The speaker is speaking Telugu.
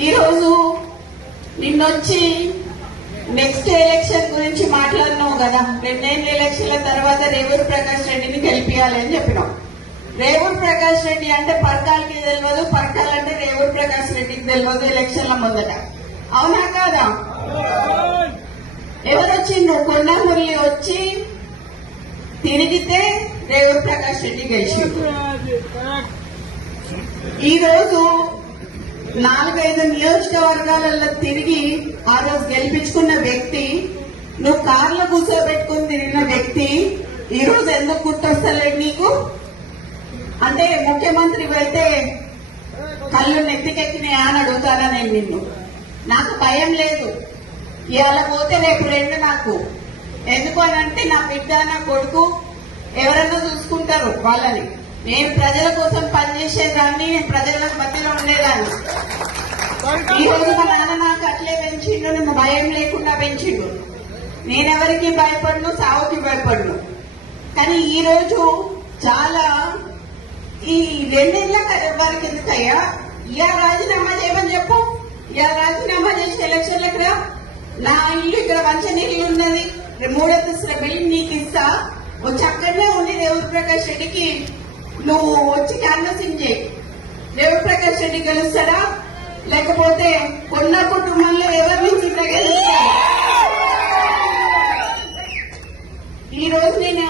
ఈరోజు నిన్నొచ్చి నెక్స్ట్ ఎలక్షన్ గురించి మాట్లాడినావు కదా. 2 ఎలక్షన్ల తర్వాత రేవూరు ప్రకాష్ రెడ్డిని గెలిపియాలి అని చెప్పినాం. రేవూరు ప్రకాష్ రెడ్డి అంటే పర్కాలకి తెలియదు, పర్కాలంటే రేవూరు ప్రకాష్ రెడ్డికి తెలియదు ఎలక్షన్ల ముందట. అవునా కాదా? ఎవరొచ్చిండ్రు? కొండ మురళి వచ్చి తిరిగితే రేవూరు ప్రకాష్ రెడ్డి గెలిచిండు. ఈ రోజు 4-5 నియోజకవర్గాలలో తిరిగి ఆ రోజు గెలిపించుకున్న వ్యక్తి, నువ్వు కార్లో కూర్చోబెట్టుకుని తిరిగిన వ్యక్తి ఈ రోజు ఎందుకు గుర్తొస్తలేదు నీకు? అంటే ముఖ్యమంత్రి అయితే కళ్ళు నెత్తికెక్కినాయా అని అడుగుతారా నేను నిన్ను? నాకు భయం లేదు. ఇవాళ పోతే రేపు 2 నాకు. ఎందుకు అనంటే నా బిడ్డ నా కొడుకు ఎవరన్నా చూసుకుంటారు వాళ్ళని. నేను ప్రజల కోసం పనిచేసేదాన్ని, నేను ప్రజల మధ్యలో ఉండేదాన్ని. ఈ రోజు మా నాన్న నాకు అట్లే పెంచిండు, నేను భయం లేకుండా పెంచిండు. నేనెవరికి భయపడను, సావుకి భయపడను. కానీ ఈ రోజు చాలా ఈ 2 ఏళ్ల వారికి ఎందుకయ్యా ఇవాళ రాజీనామా చేయమని చెప్పు. ఇవాళ రాజీనామా చేసి ఎలక్షన్లకు రా. నా ఇల్లు ఇక్కడ మంచినీళ్ళు ఉన్నది, 3 అంతస్తుల బిల్డింగ్ నీకు ఇస్తా. వచ్చి అక్కడనే ఉండి రేవూరు ప్రకాష్ రెడ్డికి నువ్వు వచ్చి క్యాన్వసింగ్ చేయి. రేవూరు ప్రకాష్ రెడ్డి గెలుస్తాడా లేకపోతే కొన్న కుటుంబంలో ఎవరి నుంచి గెలుస్తాడు? ఈ రోజు నేను